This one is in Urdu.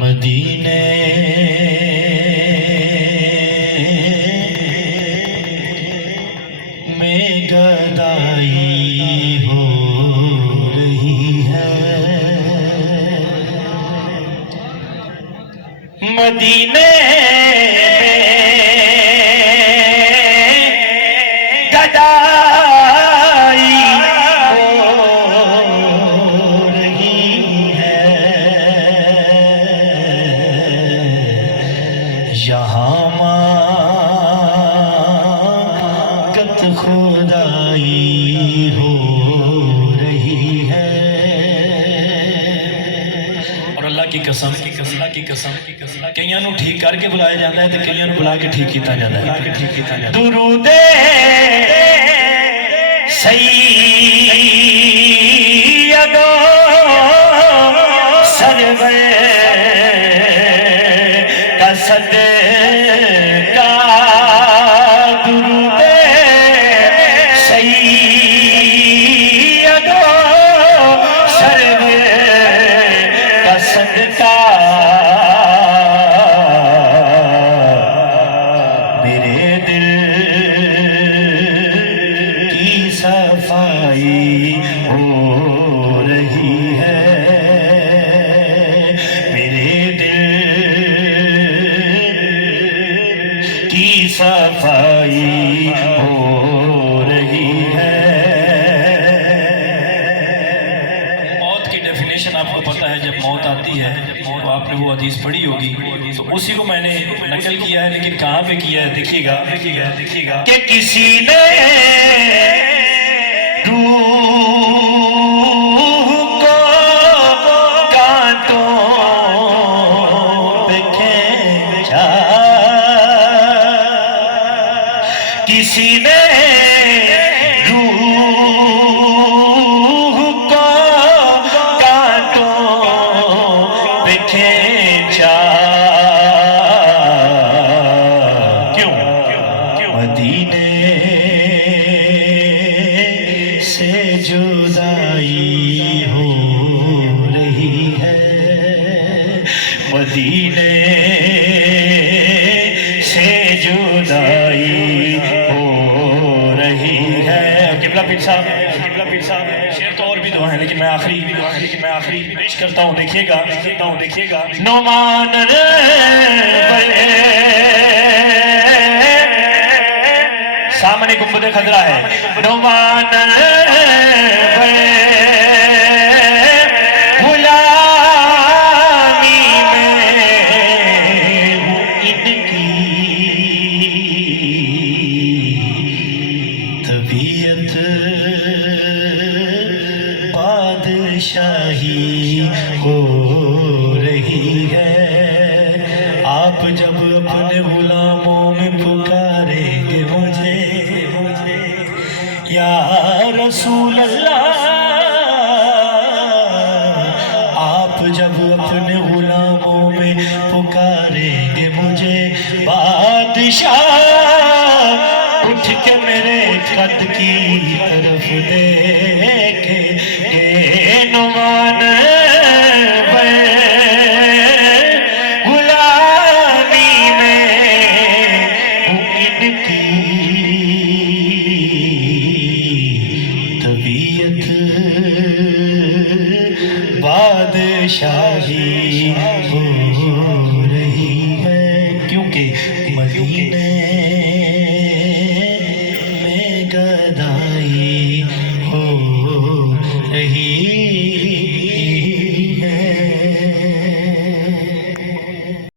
مدینے میں گدائی ہو رہی ہے، مدینے یہاں ماں خدائی ہو رہی ہے، اور اللہ کی قسم کئیاں نو ٹھیک کر کے بلایا جاتا ہے تو کئیاں نو بلا کے ٹھیک کیتا جاتا ہے۔ درود سیدو سرور کا صدقہ، درود سیدو سرور کا صدقہ، میرے دل کی صفائی ہو رہی ہے، میرے دل کی صفائی ہو رہی ہے۔ موت کی ڈیفینیشن آپ کو پتہ ہے، جب موت آتی ہے تو آپ نے وہ حدیث پڑھی ہوگی، تو اسی کو میں نے نقل کیا ہے، لیکن کہاں پہ کیا ہے دیکھیے گا کہ کسی نے روح کو کانٹوں پہ کھینچا، کسی نے روح کو کانٹوں پہ کھینچا، کیوں؟ مدینے سے جدائی ہو رہی ہے، مدینے سے جدائی ہو رہی ہے۔ قبلہ پیر صاحب شعر تو اور بھی دعا ہیں، لیکن میں آخری پیش کرتا ہوں، دیکھیے گا نعمان سامنے گنبد خضرا ہے، نعمان غلامی میں ہوں ان کی طبیعت بادشاہی ہو رہی ہے، آپ جب اپنے غلاموں میں پکاریں گے مجھے یا رسول اللہ، آپ جب اپنے غلاموں میں پکاریں گے مجھے، بادشاہ اٹھ کے میرے قد کی طرف دیکھیں گے، نعمان غلامی میں ہوں ان کی طبیعت بادشاہی ہو رہی ہے، کیونکہ مدینے میں گدائی ہو رہی